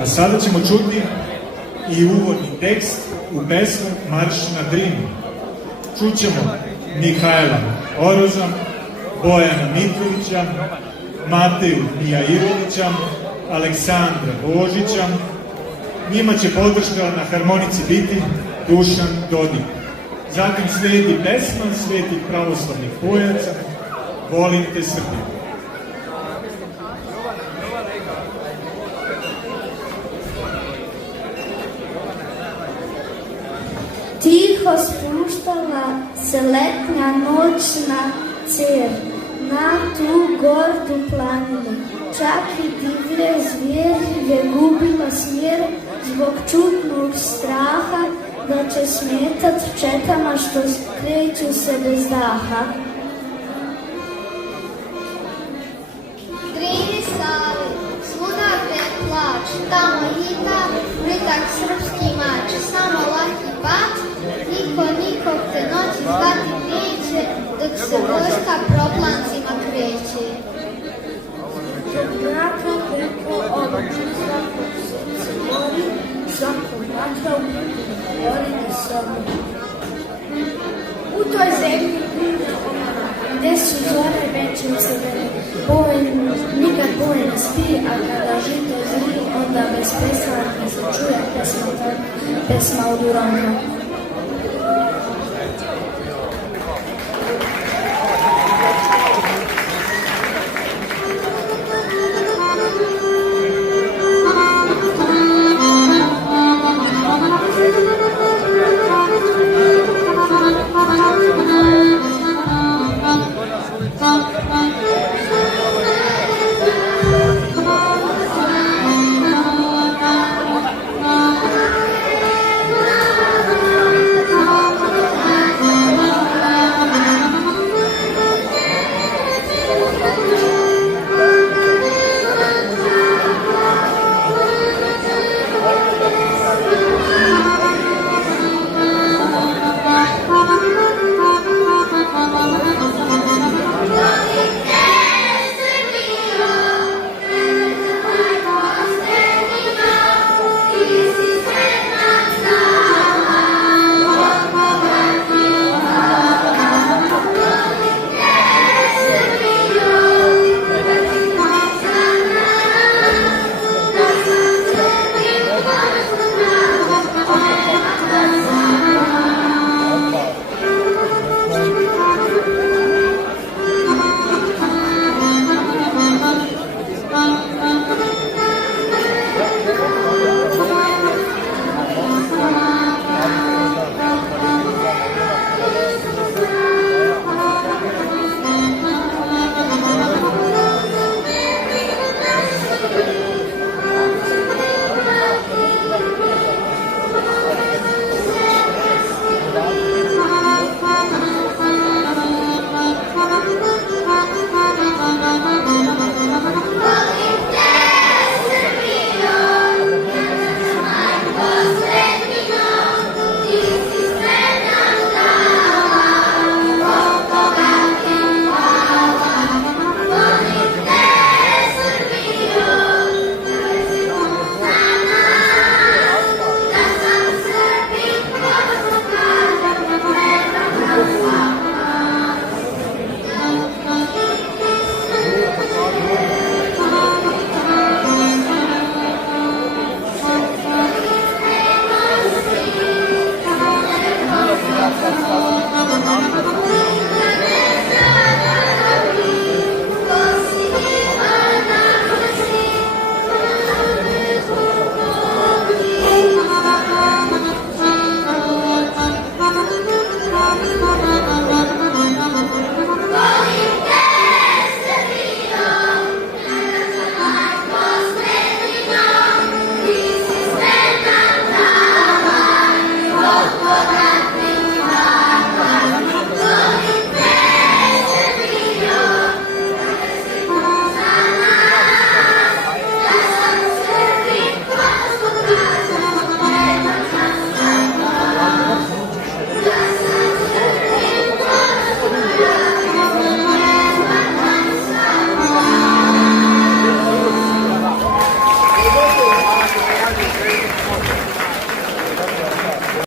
A sada ćemo čuti i uvodni tekst u pesmu Marš na Drinu. Čućemo Mihajla Oroža, Bojana Mitrovića, Mateju Mijairovića, Aleksandra Božića. Njima će podrška na harmonici biti Dušan Dodik. Zatim sledi pesma Svetih pravoslavnih pojaca Volim te Srbiju. Tiho spuštala se letnja noćna cer na tu gordu planinu. Čak i divlje zvijeri je gubila smjer zbog čudnog straha da će smetat četama što kreću se bez daha. Drini Savi, svuda gde plač, tamo hita, vritak srpski mač, samo laki bat, niko nikog te noći zvati neće, dok se vojska proplancima kreće. Mraka preko obaču, svako srce gori, svako vatra u gori na sobi. U toj zemlji bude omana, gde su zore veće u sebe. Nikad boj ne spi, a kada žito zri, onda bez prestanka se čuje pesma od urana.